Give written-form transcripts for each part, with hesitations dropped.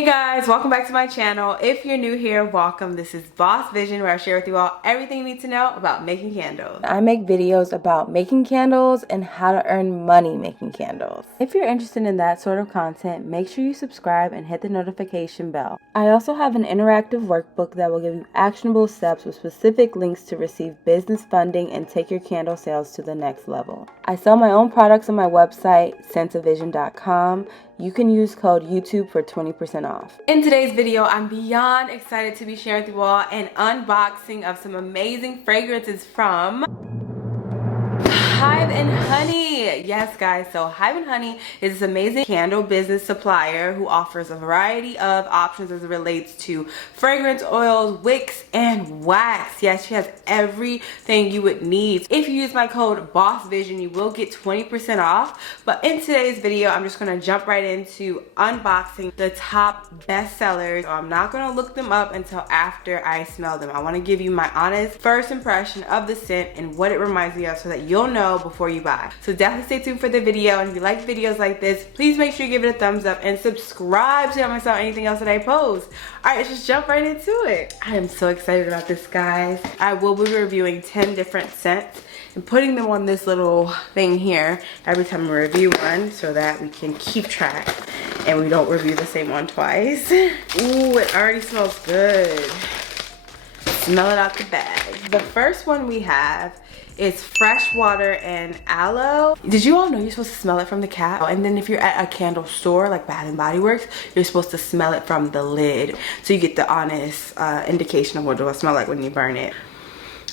Hey guys, welcome back to my channel. If you're new here, welcome. This is Boss Vision, where I share with you all everything you need to know about making candles. I make videos about making candles and how to earn money making candles. If you're interested in that sort of content, make sure you subscribe and hit the notification bell. I also have an interactive workbook that will give you actionable steps with specific links to receive business funding and take your candle sales to the next level. I sell my own products on my website, sensualvision.com. You can use code YouTube for 20% off. In today's video, I'm beyond excited to be sharing with you all an unboxing of some amazing fragrances from Hive and Honey. Yes guys, so Hive and Honey is this amazing candle business supplier who offers a variety of options as it relates to fragrance oils, wicks, and wax. Yes, she has everything you would need. If you use my code BOSSVISION, you will get 20% off. But in today's video, I'm just gonna jump right into unboxing the top bestsellers. So I'm not gonna look them up until after I smell them. I wanna give you my honest first impression of the scent and what it reminds me of so that you'll know before you buy. So definitely stay tuned for the video, and if you like videos like this, please make sure you give it a thumbs up and subscribe so you don't miss out on anything else that I post. All right, let's just jump right into it. I am so excited about this, guys. I will be reviewing 10 different scents and putting them on this little thing here every time we review one so that we can keep track and we don't review the same one twice. Ooh, it already smells good. Smell it out the bag. The first one we have is fresh water and aloe. Did you all know you're supposed to smell it from the cap? And then if you're at a candle store like Bath and Body Works, you're supposed to smell it from the lid, so you get the honest indication of what it will smell like when you burn it.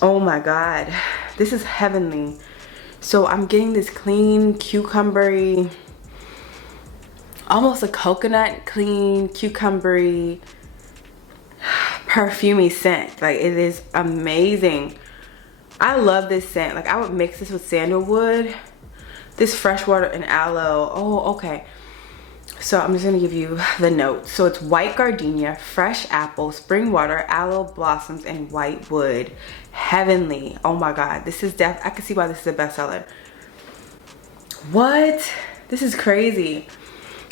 Oh my god, this is heavenly. So I'm getting this clean cucumbery, almost a coconut, clean cucumbery perfumey scent. Like, it is amazing. I love this scent. Like, I would mix this with sandalwood, this fresh water and aloe. Oh, okay. So I'm just gonna give you the notes. So it's white gardenia, fresh apple, spring water, aloe blossoms, and white wood. Heavenly. Oh my god, this is I can see why this is a bestseller. What? This is crazy.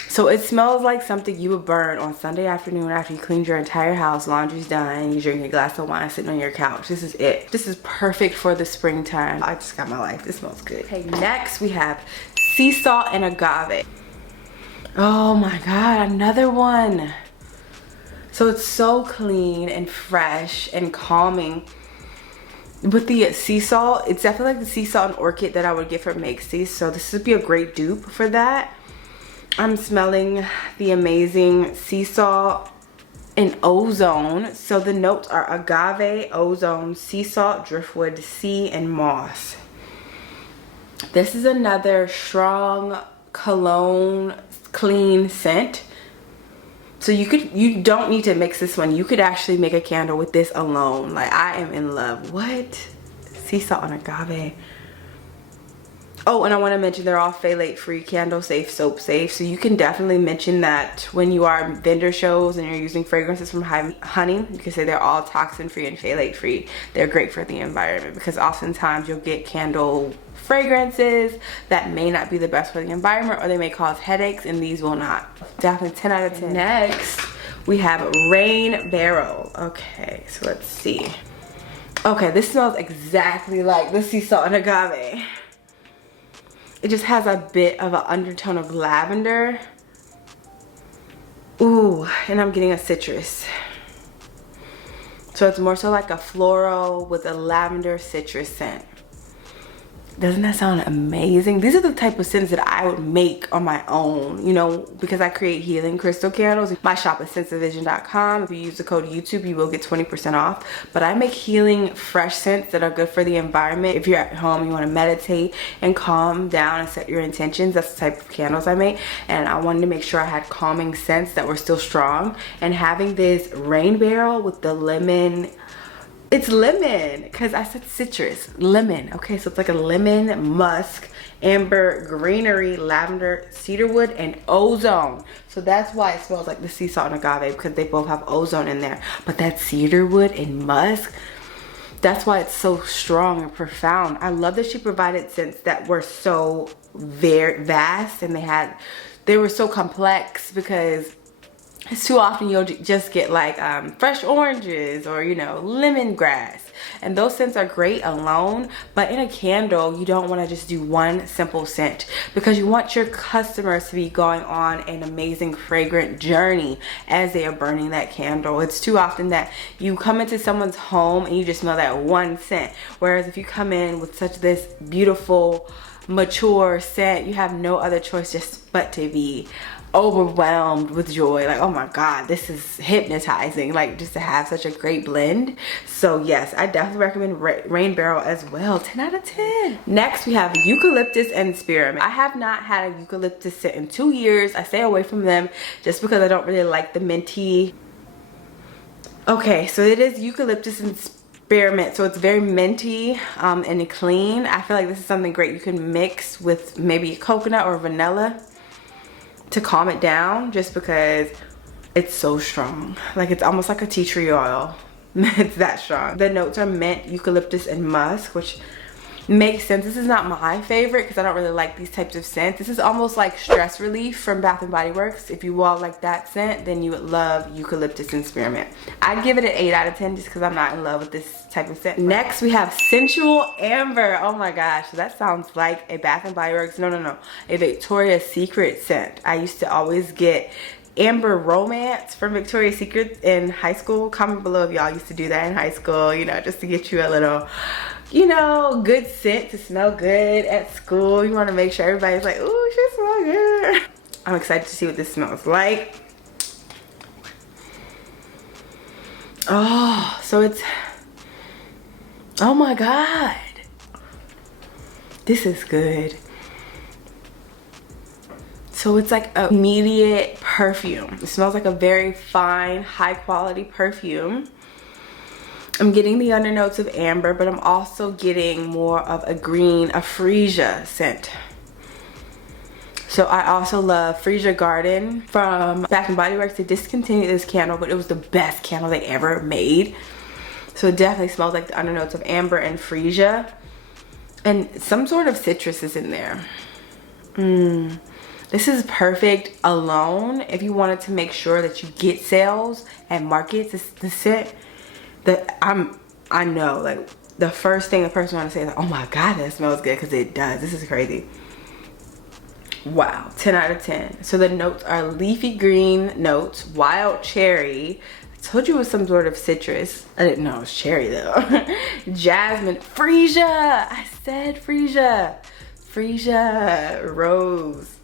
So it smells like something you would burn on Sunday afternoon after you cleaned your entire house, laundry's done, you drink a glass of wine sitting on your couch. This is it. This is perfect for the springtime. I just got my life. This smells good. Okay, next we have sea salt and agave. Oh my god, another one. So it's so clean and fresh and calming. With the sea salt, it's definitely like the sea salt and orchid that I would get from Makesy's. So this would be a great dupe for that. I'm smelling the amazing sea salt and ozone. So the notes are agave, ozone, sea salt, driftwood, sea, and moss. This is another strong cologne, clean scent. So you don't need to mix this one. You could actually make a candle with this alone. Like, I am in love. What? Sea salt and agave. Oh, and I want to mention they're all phthalate free, candle safe, soap safe. So you can definitely mention that when you are at vendor shows and you're using fragrances from Hive Honey. You can say they're all toxin free and phthalate free. They're great for the environment, because oftentimes you'll get candle fragrances that may not be the best for the environment, or they may cause headaches, and these will not. Definitely 10 out of 10. Next, we have Rain Barrel. Okay, so let's see. Okay, this smells exactly like the sea salt and agave. It just has a bit of an undertone of lavender. Ooh, and I'm getting a citrus. So it's more so like a floral with a lavender citrus scent. Doesn't that sound amazing? These are the type of scents that I would make on my own, you know, because I create healing crystal candles. My shop is sensualvision.com. If you use the code YouTube, you will get 20% off. But I make healing fresh scents that are good for the environment. If you're at home, you want to meditate and calm down and set your intentions, that's the type of candles I make. And I wanted to make sure I had calming scents that were still strong. And having this Rain Barrel with the lemon, it's lemon, because I said citrus. Lemon. Okay, so it's like a lemon, musk, amber, greenery, lavender, cedarwood, and ozone. So that's why it smells like the sea salt and agave, because they both have ozone in there. But that cedarwood and musk, that's why it's so strong and profound. I love that she provided scents that were so very vast, and they were so complex, because It's too often you'll just get like fresh oranges or, you know, lemongrass. And those scents are great alone, but in a candle, you don't want to just do one simple scent because you want your customers to be going on an amazing fragrant journey as they are burning that candle. It's too often that you come into someone's home and you just smell that one scent. Whereas if you come in with such this beautiful, mature scent, you have no other choice just but to be overwhelmed with joy. Like, oh my god, this is hypnotizing, like just to have such a great blend. So yes, I definitely recommend Rain Barrel as well. 10 out of 10. Next we have Eucalyptus and Spearmint. I have not had a eucalyptus scent in 2 years. I stay away from them just because I don't really like the minty. Okay, so it is Eucalyptus and Spearmint, so it's very minty and clean. I feel like this is something great you can mix with maybe coconut or vanilla to calm it down, just because it's so strong. Like, it's almost like a tea tree oil. It's that strong. The notes are mint, eucalyptus, and musk, which makes sense. This is not my favorite because I don't really like these types of scents. This is almost like Stress Relief from Bath & Body Works. If you all like that scent, then you would love Eucalyptus and Spearmint. I'd give it an 8 out of 10 just because I'm not in love with this type of scent. Next we have Sensual Amber. Oh my gosh, that sounds like a Bath & Body Works, no, a Victoria's Secret scent. I used to always get Amber Romance from Victoria's Secret in high school. Comment below if y'all used to do that in high school, you know, just to get you a little, you know, good scent to smell good at school. You want to make sure everybody's like, ooh, she smells good. I'm excited to see what this smells like. Oh, so it's, oh my god, this is good. So it's like an immediate perfume. It smells like a very fine, high quality perfume. I'm getting the undernotes of amber, but I'm also getting more of a green, a freesia scent. So I also love Freesia Garden from Bath & Body Works. They discontinued this candle, but it was the best candle they ever made. So it definitely smells like the undernotes of amber and freesia. And some sort of citrus is in there. This is perfect alone if you wanted to make sure that you get sales at markets. It's the scent that I know, like, the first thing a person want to say is like, oh my god, that smells good, because it does. This is crazy. Wow, 10 out of 10. So the notes are leafy green notes, wild cherry. I told you it was some sort of citrus. I didn't know it was cherry though. Jasmine, freesia. I said freesia. Freesia, rose.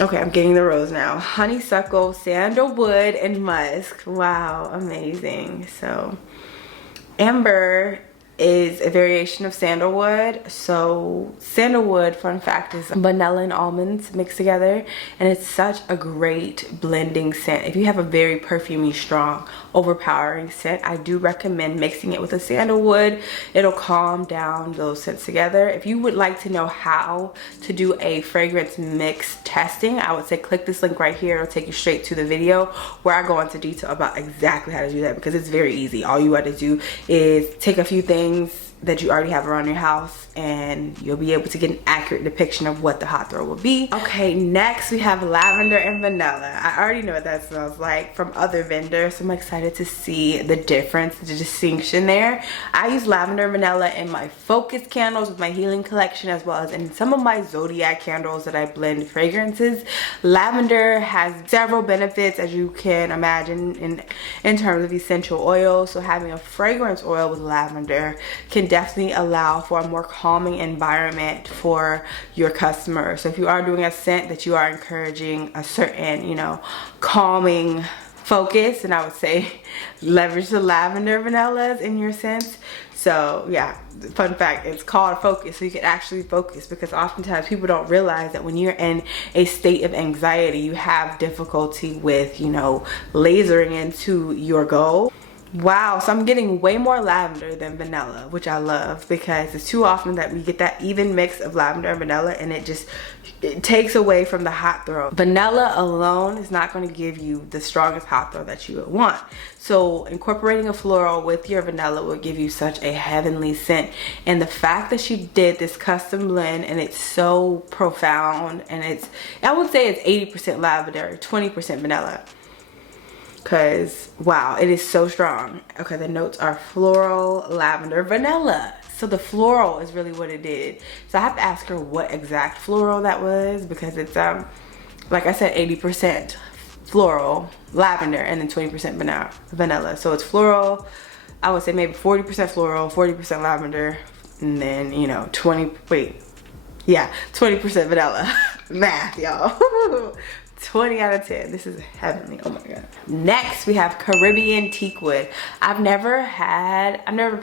Okay, I'm getting the rose now. Honeysuckle, sandalwood, and musk. Wow, amazing. So amber is a variation of sandalwood. So sandalwood, fun fact, is vanilla and almonds mixed together, and it's such a great blending scent. If you have a very perfumey, strong, overpowering scent, I do recommend mixing it with a sandalwood. It'll calm down those scents together. If you would like to know how to do a fragrance mix testing, I would say click this link right here. It'll take you straight to the video where I go into detail about exactly how to do that, because it's very easy. All you have to do is take a few things that you already have around your house and you'll be able to get an accurate depiction of what the hot throw will be. Okay, next we have Lavender and Vanilla. I already know what that smells like from other vendors, so I'm excited to see the difference, the distinction there. I use Lavender and Vanilla in my focus candles with my healing collection, as well as in some of my zodiac candles that I blend fragrances. Lavender has several benefits, as you can imagine, in terms of essential oils. So having a fragrance oil with lavender can definitely allow for a more calming environment for your customers. So if you are doing a scent that you are encouraging a certain, you know, calming focus, and I would say leverage the lavender vanillas in your scents. So yeah, fun fact, it's called focus, so you can actually focus, because oftentimes people don't realize that when you're in a state of anxiety, you have difficulty with, you know, lasering into your goal. Wow, so I'm getting way more lavender than vanilla, which I love because it's too often that we get that even mix of lavender and vanilla, and it takes away from the hot throw. Vanilla alone is not going to give you the strongest hot throw that you would want. So incorporating a floral with your vanilla will give you such a heavenly scent. And the fact that she did this custom blend and it's so profound, and I would say it's 80% lavender, 20% vanilla. Cause wow, it is so strong. Okay, the notes are floral, lavender, vanilla. So the floral is really what it did. So I have to ask her what exact floral that was, because it's like I said, 80% floral, lavender, and then 20% vanilla. So it's floral, I would say maybe 40% floral, 40% lavender, and then 20% vanilla. Math, y'all. 20 out of 10. This is heavenly. Oh my god. Next we have Caribbean Teakwood. I've never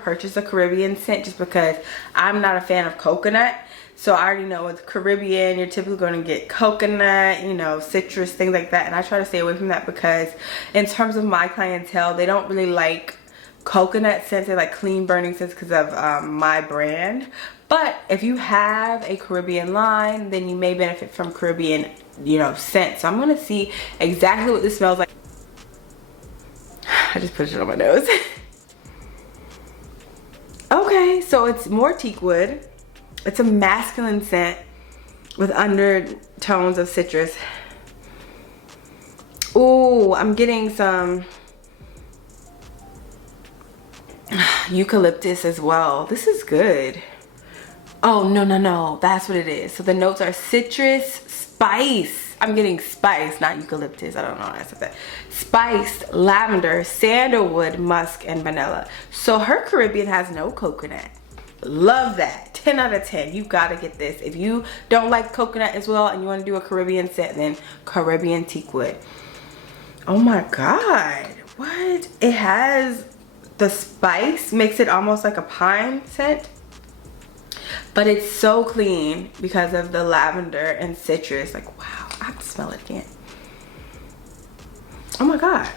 purchased a Caribbean scent just because I'm not a fan of coconut. So I already know with Caribbean you're typically going to get coconut, citrus, things like that, and I try to stay away from that because in terms of my clientele, they don't really like coconut scents. They like clean burning scents because of my brand. But if you have a Caribbean line, then you may benefit from Caribbean scent. So I'm gonna see exactly what this smells like. I just put it on my nose. Okay, so it's more teakwood. It's a masculine scent with undertones of citrus. Ooh, I'm getting some eucalyptus as well. This is good. Oh, no, that's what it is. So the notes are citrus, spice. I'm getting spice, not eucalyptus. I don't know how to say that. Spice, lavender, sandalwood, musk, and vanilla. So her Caribbean has no coconut. Love that. 10 out of 10. You gotta get this. If you don't like coconut as well and you want to do a Caribbean scent, then Caribbean Teakwood. Oh my god. What? It has the spice, makes it almost like a pine scent. But it's so clean because of the lavender and citrus. Like, wow, I have to smell it again. Oh my god.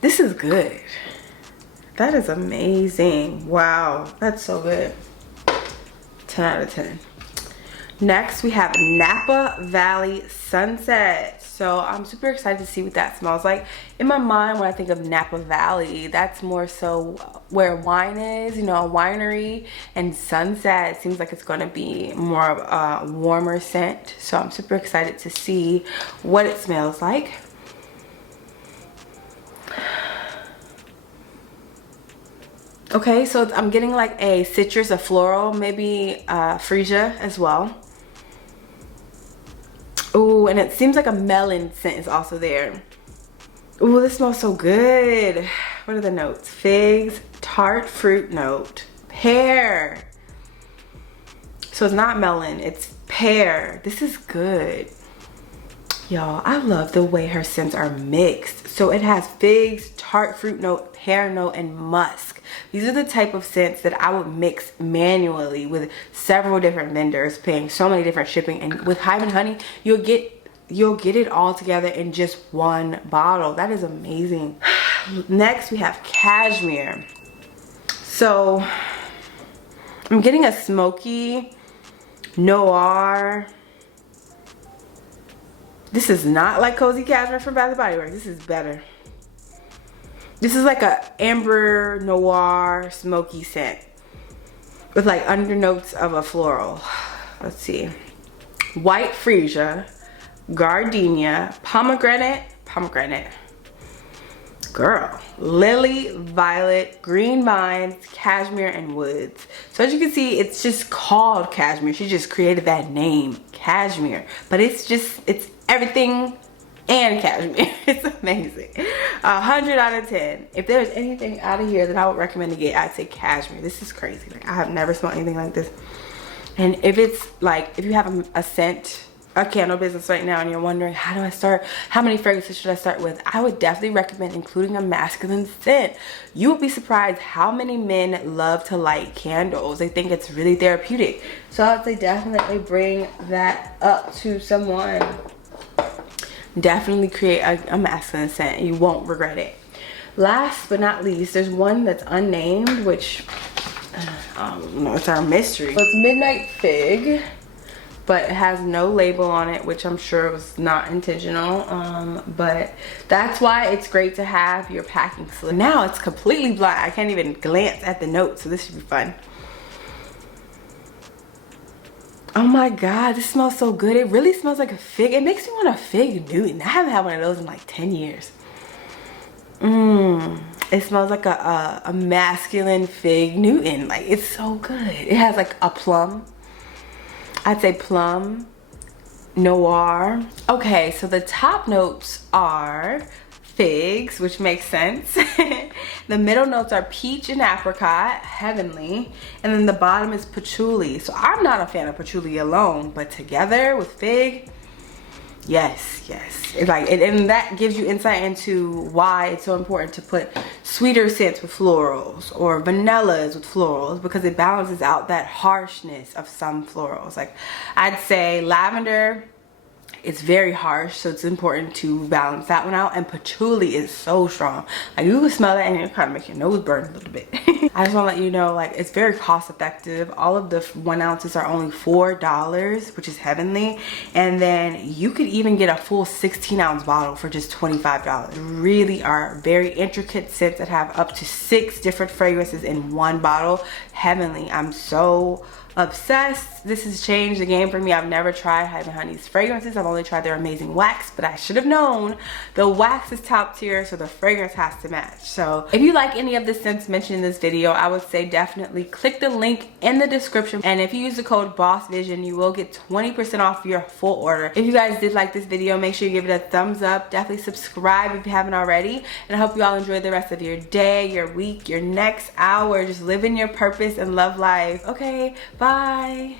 This is good. That is amazing. Wow, that's so good. 10 out of 10. Next, we have Napa Valley Sunset. So I'm super excited to see what that smells like. In my mind, when I think of Napa Valley, that's more so where wine is, a winery, and sunset seems like it's going to be more of a warmer scent. So I'm super excited to see what it smells like. Okay, so I'm getting like a citrus, a floral, maybe freesia as well. Ooh, and it seems like a melon scent is also there. Ooh, this smells so good. What are the notes? Figs, tart fruit note, pear. So it's not melon, it's pear. This is good. Y'all, I love the way her scents are mixed. So it has figs, tart fruit note, pear note, and musk. These are the type of scents that I would mix manually with several different vendors, paying so many different shipping. And with Hive and Honey, you'll get it all together in just one bottle. That is amazing. Next, we have Cashmere. So I'm getting a smoky noir. This is not like Cozy Cashmere from Bath & Body Works. This is better. This is like a amber noir smoky scent with like undernotes of a floral. Let's see. White freesia, gardenia, pomegranate, girl, lily, violet, green vines, cashmere, and woods. So as you can see, it's just called Cashmere. She just created that name, Cashmere, but it's everything and cashmere. It's amazing. 100 out of 10. If there's anything out of here that I would recommend to get, I'd say Cashmere. This is crazy. Like, I have never smelled anything like this. And if it's like, if you have a scent, a candle business right now, and you're wondering, how do I start? How many fragrances should I start with? I would definitely recommend including a masculine scent. You would be surprised how many men love to light candles. They think it's really therapeutic. So I would say definitely bring that up to someone. Definitely create a masculine scent. You won't regret it. Last but not least, there's one that's unnamed, which I don't know, it's our mystery. So it's Midnight Fig, but it has no label on it, which I'm sure was not intentional. But that's why it's great to have your packing slip. Now it's completely blind. I can't even glance at the notes, so this should be fun. Oh my god, this smells so good. It really smells like a fig. It makes me want a fig Newton. I haven't had one of those in like 10 years. It smells like a masculine fig Newton. Like, it's so good. It has like a plum. I'd say plum, noir. Okay, so the top notes are figs, which makes sense. The middle notes are peach and apricot, heavenly, and then the bottom is patchouli. So I'm not a fan of patchouli alone, but together with fig, yes, yes. It's like, and that gives you insight into why it's so important to put sweeter scents with florals or vanillas with florals, because it balances out that harshness of some florals. Like, I'd say lavender, it's very harsh, so it's important to balance that one out. And patchouli is so strong. Like, you can smell that and it kind of make your nose burn a little bit. I just want to let you know, like, it's very cost effective. All of the 1 ounces are only $4, which is heavenly. And then you could even get a full 16-ounce bottle for just $25. Really are very intricate scents that have up to 6 different fragrances in one bottle. Heavenly. I'm so obsessed. This has changed the game for me. I've never tried Hive and Honey's fragrances. I've only tried their amazing wax, but I should have known the wax is top tier, so the fragrance has to match. So if you like any of the scents mentioned in this video, I would say definitely click the link in the description, and if you use the code BOSSVISION, you will get 20% off your full order. If you guys did like this video, make sure you give it a thumbs up. Definitely subscribe if you haven't already, and I hope you all enjoy the rest of your day, your week, your next hour. Just live in your purpose and love life. Okay, bye.